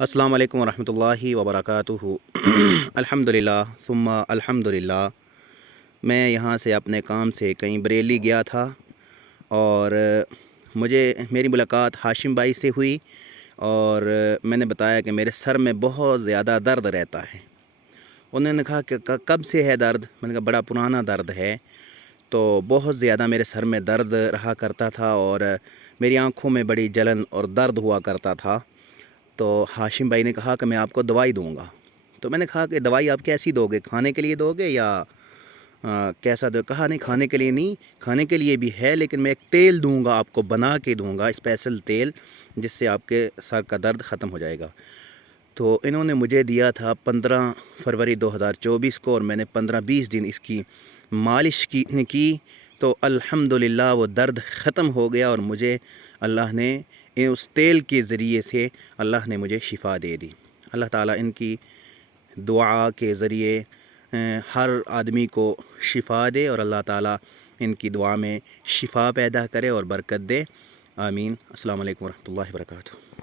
السلام علیکم ورحمۃ اللہ وبرکاتہ۔ الحمدللہ ثم الحمدللہ۔ میں یہاں سے اپنے کام سے کہیں بریلی گیا تھا اور میری ملاقات ہاشم بھائی سے ہوئی اور میں نے بتایا کہ میرے سر میں بہت زیادہ درد رہتا ہے۔ انہوں نے کہا کہ کب سے ہے درد؟ میں نے کہا بڑا پرانا درد ہے، تو بہت زیادہ میرے سر میں درد رہا کرتا تھا اور میری آنکھوں میں بڑی جلن اور درد ہوا کرتا تھا۔ تو ہاشم بھائی نے کہا کہ میں آپ کو دوائی دوں گا۔ تو میں نے کہا کہ دوائی آپ کیسی دو گے، کھانے کے لیے دو گے یا کیسا دو؟ کہا نہیں، کھانے کے لیے نہیں، کھانے کے لیے بھی ہے لیکن میں ایک تیل دوں گا آپ کو، بنا کے دوں گا، اسپیشل تیل، جس سے آپ کے سر کا درد ختم ہو جائے گا۔ تو انہوں نے مجھے دیا تھا 15 فروری 2024 کو اور میں نے 15-20 دن اس کی مالش کی تو الحمدللہ وہ درد ختم ہو گیا اور مجھے اللہ نے اس تیل کے ذریعے سے اللہ نے مجھے شفا دے دی۔ اللہ تعالیٰ ان کی دعا کے ذریعے ہر آدمی کو شفا دے اور اللہ تعالیٰ ان کی دعا میں شفا پیدا کرے اور برکت دے، آمین۔ السلام علیکم ورحمۃ اللہ وبرکاتہ۔